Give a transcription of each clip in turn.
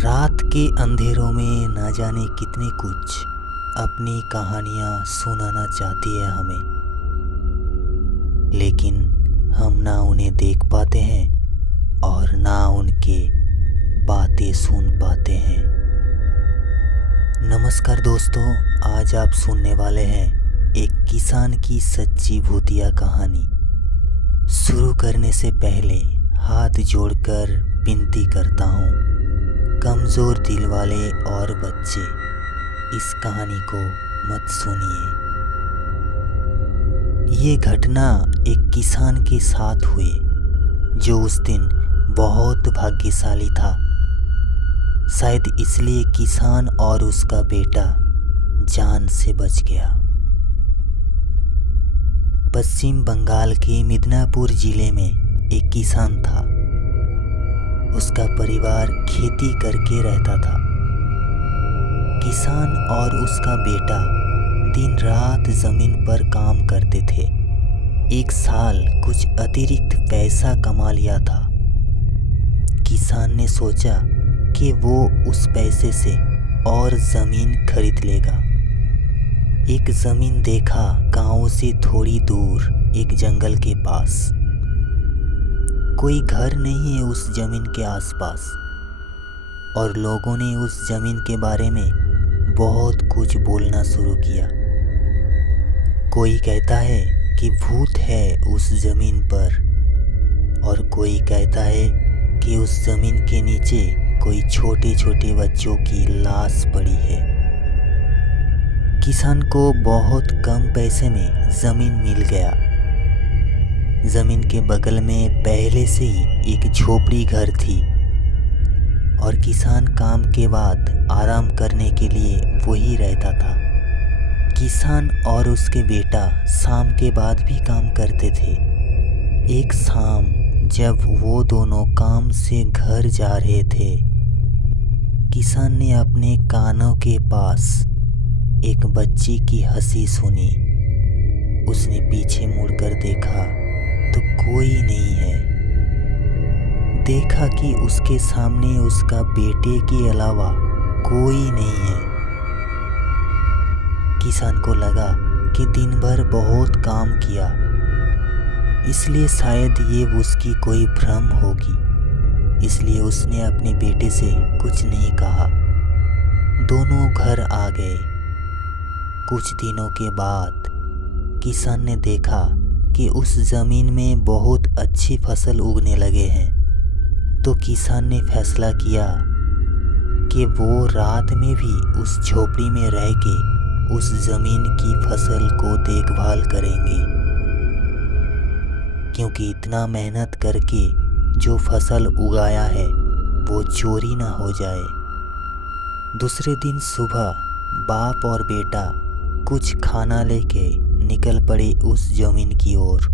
रात के अंधेरों में ना जाने कितने कुछ अपनी कहानियाँ सुनाना चाहती है हमें, लेकिन हम ना उन्हें देख पाते हैं और ना उनके बातें सुन पाते हैं। नमस्कार दोस्तों, आज आप सुनने वाले हैं एक किसान की सच्ची भूतिया कहानी। शुरू करने से पहले हाथ जोड़कर विनती करता हूँ, कमज़ोर दिल वाले और बच्चे इस कहानी को मत सुनिए। ये घटना एक किसान के साथ हुई जो उस दिन बहुत भाग्यशाली था। शायद इसलिए किसान और उसका बेटा जान से बच गया। पश्चिम बंगाल के मिदनापुर जिले में एक किसान था। उसका परिवार खेती करके रहता था। किसान और उसका बेटा दिन रात जमीन पर काम करते थे। एक साल कुछ अतिरिक्त पैसा कमा लिया था। किसान ने सोचा कि वो उस पैसे से और जमीन खरीद लेगा। एक जमीन देखा गांव से थोड़ी दूर एक जंगल के पास। कोई घर नहीं है उस जमीन के आसपास और लोगों ने उस जमीन के बारे में बहुत कुछ बोलना शुरू किया। कोई कहता है कि भूत है उस जमीन पर और कोई कहता है कि उस जमीन के नीचे कोई छोटे छोटे बच्चों की लाश पड़ी है। किसान को बहुत कम पैसे में जमीन मिल गया। जमीन के बगल में पहले से ही एक झोपड़ी घर थी और किसान काम के बाद आराम करने के लिए वही रहता था। किसान और उसके बेटा शाम के बाद भी काम करते थे। एक शाम जब वो दोनों काम से घर जा रहे थे, किसान ने अपने कानों के पास एक बच्ची की हंसी सुनी। उसने पीछे मुड़कर देखा तो कोई नहीं है। देखा कि उसके सामने उसका बेटे के अलावा कोई नहीं है। किसान को लगा कि दिन भर बहुत काम किया, इसलिए शायद ये उसकी कोई भ्रम होगी। इसलिए उसने अपने बेटे से कुछ नहीं कहा। दोनों घर आ गए। कुछ दिनों के बाद किसान ने देखा कि उस जमीन में बहुत अच्छी फसल उगने लगे हैं। तो किसान ने फैसला किया कि वो रात में भी उस झोपड़ी में रह के उस जमीन की फसल को देखभाल करेंगे, क्योंकि इतना मेहनत करके जो फसल उगाया है वो चोरी ना हो जाए। दूसरे दिन सुबह बाप और बेटा कुछ खाना लेके निकल पड़े उस जमीन की ओर।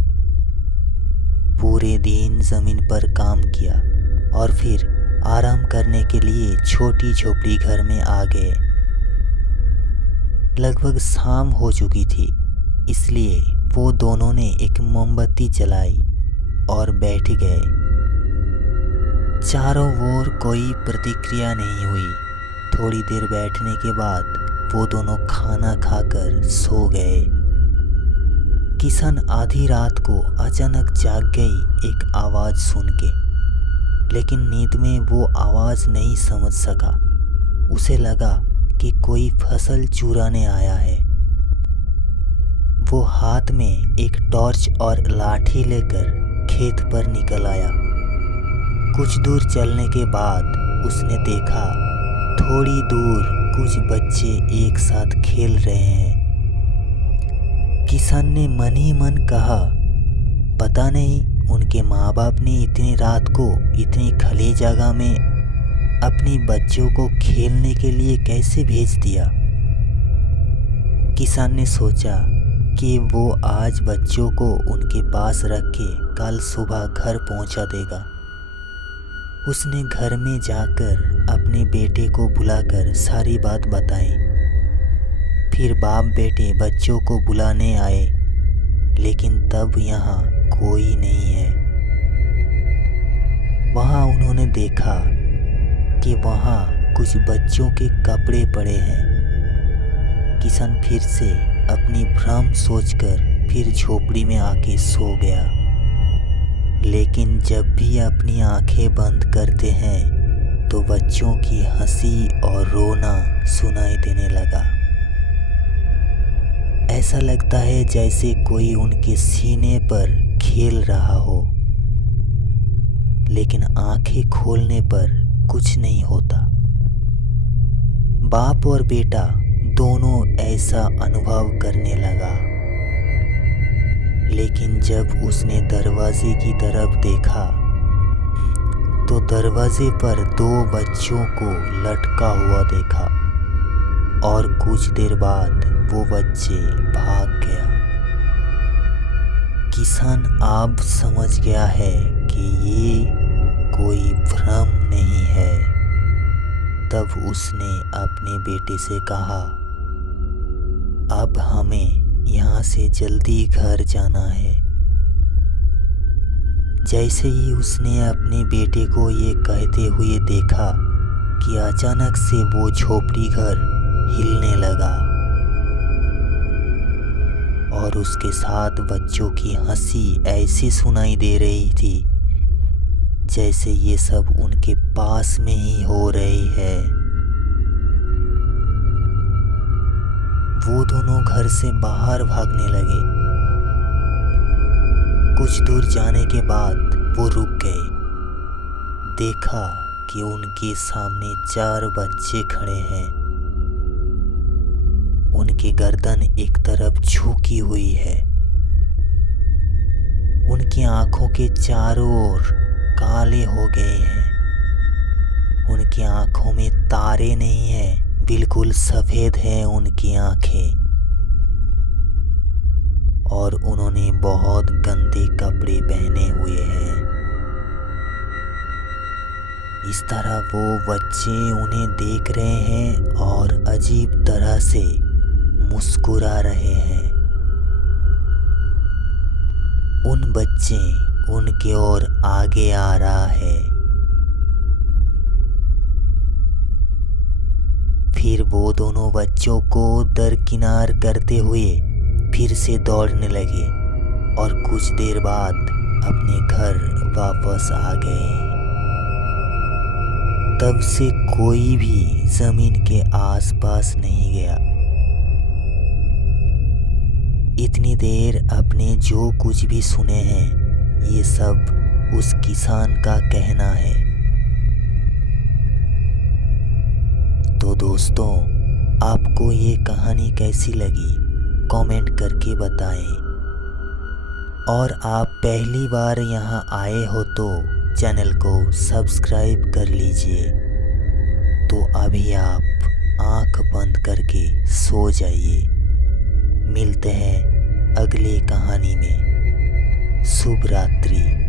पूरे दिन जमीन पर काम किया और फिर आराम करने के लिए छोटी झोपड़ी घर में आ गए। लगभग शाम हो चुकी थी, इसलिए वो दोनों ने एक मोमबत्ती जलाई और बैठ गए। चारों ओर कोई प्रतिक्रिया नहीं हुई। थोड़ी देर बैठने के बाद वो दोनों खाना खाकर सो गए। किसान आधी रात को अचानक जाग गई एक आवाज़ सुन के, लेकिन नींद में वो आवाज़ नहीं समझ सका। उसे लगा कि कोई फसल चुराने आया है। वो हाथ में एक टॉर्च और लाठी लेकर खेत पर निकल आया। कुछ दूर चलने के बाद उसने देखा थोड़ी दूर कुछ बच्चे एक साथ खेल रहे हैं। किसान ने मन ही मन कहा, पता नहीं उनके माँ बाप ने इतनी रात को इतनी खुली जगह में अपने बच्चों को खेलने के लिए कैसे भेज दिया। किसान ने सोचा कि वो आज बच्चों को उनके पास रख के कल सुबह घर पहुंचा देगा। उसने घर में जाकर अपने बेटे को बुलाकर सारी बात बताई। फिर बाप बेटे बच्चों को बुलाने आए, लेकिन तब यहाँ कोई नहीं है। वहाँ उन्होंने देखा कि वहाँ कुछ बच्चों के कपड़े पड़े हैं। किसान फिर से अपनी भ्रम सोचकर फिर झोपड़ी में आके सो गया। लेकिन जब भी अपनी आंखें बंद करते हैं तो बच्चों की हंसी और रोना सुनाई देने लगा। ऐसा लगता है जैसे कोई उनके सीने पर खेल रहा हो, लेकिन आंखें खोलने पर कुछ नहीं होता। बाप और बेटा दोनों ऐसा अनुभव करने लगा। लेकिन जब उसने दरवाजे की तरफ देखा तो दरवाजे पर 2 बच्चों को लटका हुआ देखा और कुछ देर बाद वो बच्चे भाग गया। किसान अब समझ गया है कि ये कोई भ्रम नहीं है। तब उसने अपने बेटे से कहा, अब हमें यहाँ से जल्दी घर जाना है। जैसे ही उसने अपने बेटे को ये कहते हुए देखा कि अचानक से वो झोपड़ी घर हिलने लगा और उसके साथ बच्चों की हंसी ऐसी सुनाई दे रही थी जैसे ये सब उनके पास में ही हो रही है। वो दोनों घर से बाहर भागने लगे। कुछ दूर जाने के बाद वो रुक गए। देखा कि उनके सामने 4 बच्चे खड़े हैं। उनकी गर्दन एक तरफ झुकी हुई है। उनकी आंखों के चारों ओर काले हो गए हैं। उनकी आंखों में तारे नहीं हैं, बिल्कुल सफेद हैं उनकी आंखें। और उन्होंने बहुत गंदे कपड़े पहने हुए हैं। इस तरह वो बच्चे उन्हें देख रहे हैं और अजीब तरह से मुस्कुरा रहे हैं। उन बच्चे उनके ओर आगे आ रहा है। फिर वो दोनों बच्चों को दरकिनार करते हुए फिर से दौड़ने लगे और कुछ देर बाद अपने घर वापस आ गए। तब से कोई भी जमीन के आसपास नहीं गया। इतनी देर अपने जो कुछ भी सुने हैं ये सब उस किसान का कहना है। तो दोस्तों, आपको ये कहानी कैसी लगी कमेंट करके बताएं। और आप पहली बार यहाँ आए हो तो चैनल को सब्सक्राइब कर लीजिए। तो अभी आप आंख बंद करके सो जाइए। मिलते हैं अगली कहानी में। शुभ रात्रि।